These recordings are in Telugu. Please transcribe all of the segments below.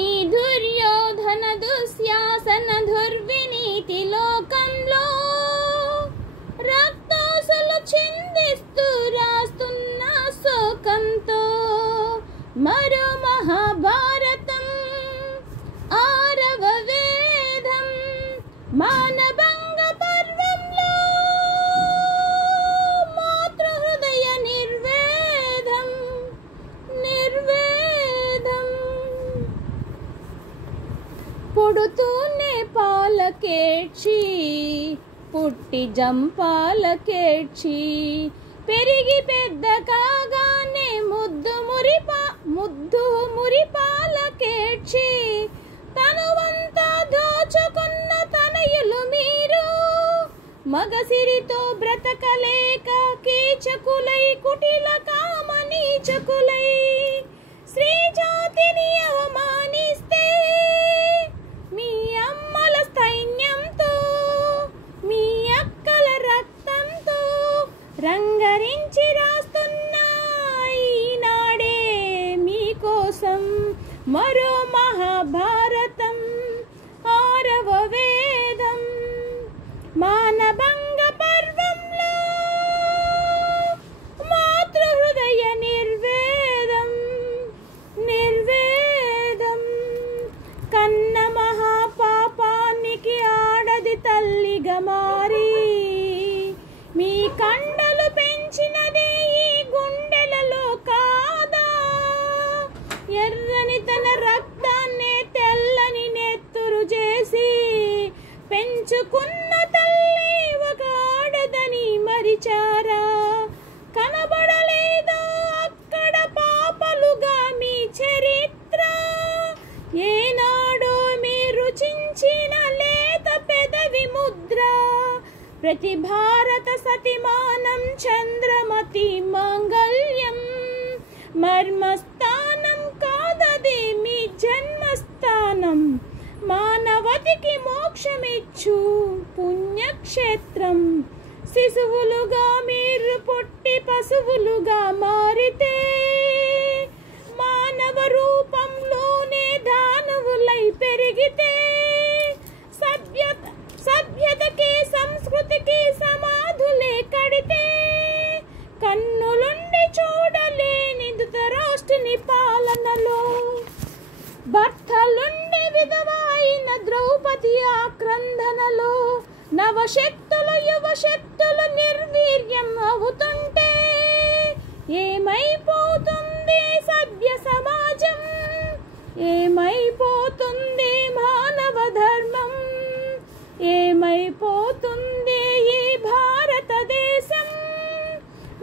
ఈ దుర్యోధన దుశ్శాసన దుర్వినీతి లోకంలో రక్తాసులు చిందిస్తూ రాస్తున్న శోకంతో మరో మహాభారతం ఆరవ వేదం మానభంగ పర్వంలో మాతృహృదయ నిర్వేదం నిర్వేదం. పుడుతూనే పాలకేడ్చి పుట్టి జంపాలకేడ్చి పెరిగి పెద్ద కాగానే ముద్దు మురిపాలకేడ్చి తనువంతా దోచుకున్న తనయులు మీరు మగసిరితో బ్రతకలేక కీచకులై కుటిల కామనీచకులై స్త్రీ జాతిని అవమానిస్తే మీ అమ్మల సైన్యంతో మీ అక్కల రక్తంతో రంగరించి రాస్తున్న ఈనాడే మీకోసం మరో మహాభారతం ఆరవ వేదం మానభంగ పర్వంలో మాతృహృదయ నిర్వేదం నిర్వేదం. కన్న మహాపాపానికి ఆడది తల్లిగా మారి మీ కండలు పెంచినదే ఈ గుండెలలో కాదా? ఎర్రని తన రక్తాన్నే తెల్లని నెత్తురు చేసి పెంచుకున్న తల్లి ఒక ఆడదని మరిచారా? కనబడలేదా అక్కడ పాపలుగా మీ చరిత్ర? ఏనాడో మీరు రుచించిన లేత పెదవి ముద్ర ప్రతి భారత సతిమానం చంద్రమతి మాంగళ్యం మర్మస్థానం కాదది మీ జన్మస్థానం మానవతికి మోక్షమిచ్చు పుణ్యక్షేత్రం. శిశువులుగా మీరు పుట్టి పశువులుగా మారితే మానవ రూపంలోనే దానవులై పెరిగితే సభ్యతకి సంస్కృతికి సమాధులే కడితే కన్నులుండి చూడలేని ధృతరాష్ట్రుని పాలనలో భర్తలుండి విధవైన ద్రౌపది ఆక్రందనలో నవశక్తులు యువశక్తులు నిర్వీర్యం అవుతుంటే ఏమైపోతుంది సభ్య సమాజం? ఏమైపోతుంది మానవ ధర్మం? ఏమైపోతుంది ఈ భారతదేశం?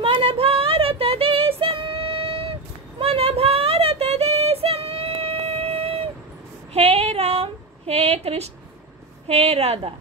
మన భారతదేశం మన భారతదేశం. హే రామ్ హే కృష్ణ హే రాధా.